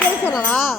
这是怎么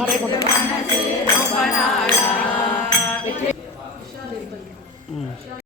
சொல்லவா கடை கொண்டு